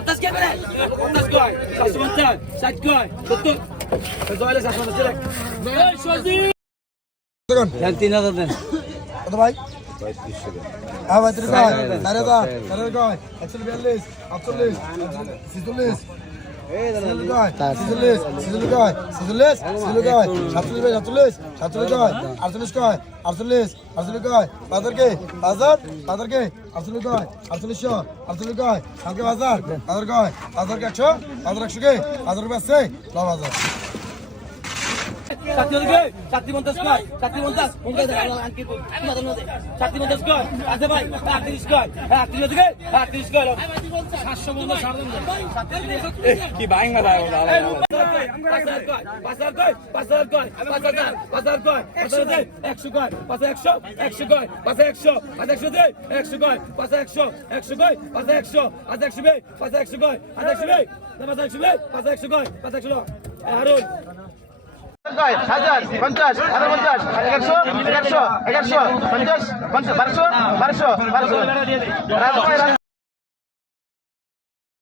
পঞ্চাশ কে করে পঞ্চাশ কয় সাতশো পঞ্চাশ ষাট কয় সত্তর। জয়লে সাতশো পঞ্চাশ তিন হাজার দেন। কত ভাই? হ্যাঁ ভাই তুমি কয় সাড়ে দশ সাড়ে কয় একশো বিয়াল্লিশ আটচল্লিশ ছিচল্লিশ। ছিচল্লিশ ছিচল্লিশ কয় ছিচল্লিশ ছিচল্লিশ কয় সাতচল্লিশ ভাই সাতচল্লিশ সাতচল্লিশ কয় আটচল্লিশ কয় আটচল্লিশ আটচল্লিশ কয় বাজার কে বাজার বাজার কে আটচল্লিশ কয় আটচল্লিশশো আটচল্লিশ কয় কালকে বাজার বাজার কয় বাজার কে একশো বাজার একশো কে বাজার কে আছে ন বাজার। সাতটি হলে সাতটি পঞ্চাশ কয় সাতটি পঞ্চাশ পঞ্চাশ সাতটি পঞ্চাশ কয় আছে ভাই আটত্রিশ কয় হ্যাঁ আটত্রিশ হচ্ছে আটত্রিশ কয় সাতশো পঞ্চাশ কি বাইং না একশো কয় পাঁচ একশো একশো কয় পাঁচ একশো পাঁচ একশো একশো কয় পাঁচ একশো একশো কয় পাঁচ একশো পাঁচ একশো বে একশো কয় পাঁচ একশো বে পাঁচ একশো বে পাঁচ একশো কয় পাঁচ একশো হারুন হাজার পঞ্চাশ হাজার পঞ্চাশ একশো একশো একশো পঞ্চাশ পঞ্চাশ বারোশো বারোশো। বারোশো